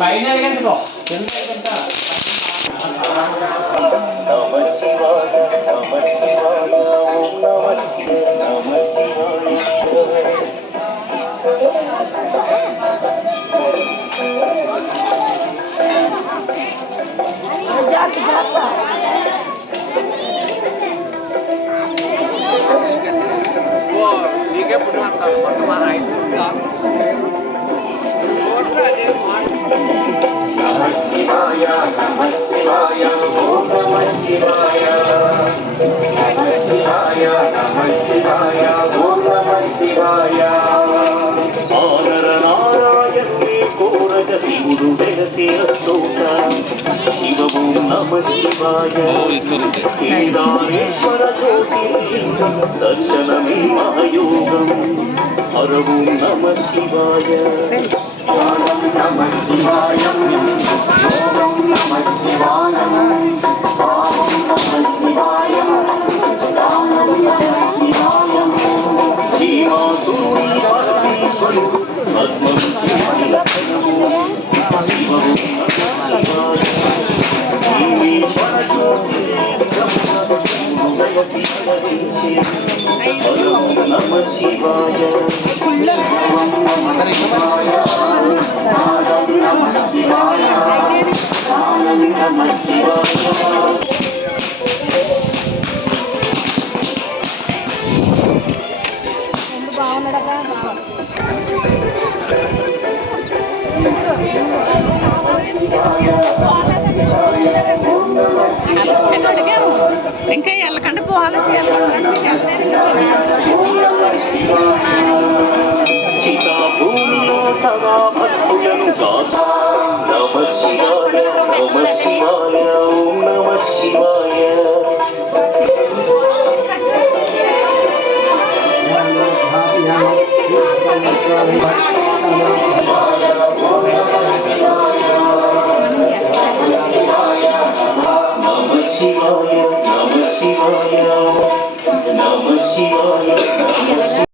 పైన ఎందుకో నీకే పుట్టిన మా ఐదు శివాయ నమ శివాయ ఓం నమ శివాయ నమ శివాయ నమ శివాయ ఓం నమ శివాయ ఆనర నారాయణుని కోరగ శివుడు వెలసిన చోట శివము నమ శివాయ కేదారేశ్వర జ్యోతిర్లింగం దర్శనమే మహయోగం హరవు నమ శివాయ నమ శివాయ నమ శివాయ నమ శివాయ ఇంకా ఎల్లకంటే పోవాలి నమ శివాయ నమ శివాయ ఓం నమ శివాయ నమ శివాయ నమ శివాయ